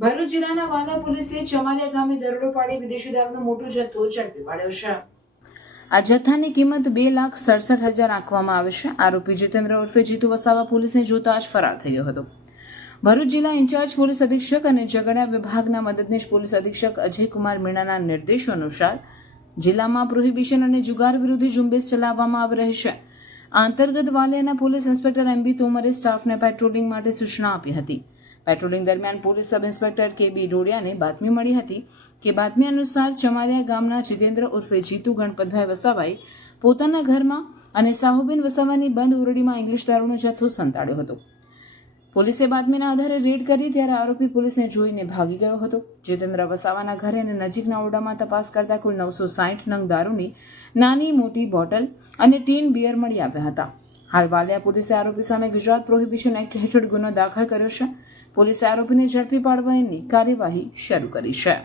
ભરૂચ જિલ્લાના વાલા પોલીસે ચમાલિયા ગામે દરોડો પાડી વિદેશી દારૂનો મોટો જથ્થો ઝડપી પાડ્યો છે. આ જથ્થાની કિંમત બે લાખ સડસઠ હજાર આંકવામાં આવે છે. આરોપી જીતેન્દ્ર ઉર્ફે જીતુ વસાવા પોલીસને જોતા જ ફરાર થઈ ગયો હતો. ભરૂચ જિલ્લા ઇન્ચાર્જ પોલીસ અધિક્ષક અને ઝઘડા વિભાગના મદદનીશ પોલીસ અધિક્ષક અજયકુમાર મીણાના નિર્દેશો અનુસાર જિલ્લામાં પ્રોહિબિશન અને જુગાર વિરોધી ઝુંબેશ ચલાવવામાં આવી રહી છે. આ અંતર્ગત વાલિયાના પોલીસ ઇન્સ્પેક્ટર એમ બી તોમરે સ્ટાફને પેટ્રોલિંગ માટે સૂચના આપી હતી. પેટ્રોલિંગ દરમિયાન પોલીસ સબ ઇન્સ્પેક્ટર કે બી ડોડિયાને બાતમી મળી હતી કે બાતમી અનુસાર ચમારિયા ગામના જીતેન્દ્ર ઉર્ફે જીતુ ગણપતભાઈ વસાવાએ પોતાના ઘરમાં અને સાહુબેન વસાવાની બંધ ઓરડીમાં ઇંગ્લિશ દારૂનો જથ્થો સંતાડ્યો હતો. પોલીસે બાતમીના આધારે રેડ કરી ત્યારે આરોપી પોલીસને જોઈને ભાગી ગયો હતો. જીતેન્દ્ર વસાવાના ઘરે અને નજીકના ઓરડામાં તપાસ કરતા કુલ નવસો સાઠ નંગ દારૂની નાની મોટી બોટલ અને ટીન બિયર મળી આવ્યા હતા. હાલ વાલિયા પોલીસે આરોપી સામે ગુજરાત પ્રોહિબિશન એક્ટ હેઠળ ગુનો દાખલ કર્યો છે. પોલીસે આરોપીને ઝડપી પાડવાની કાર્યવાહી શરૂ કરી છે.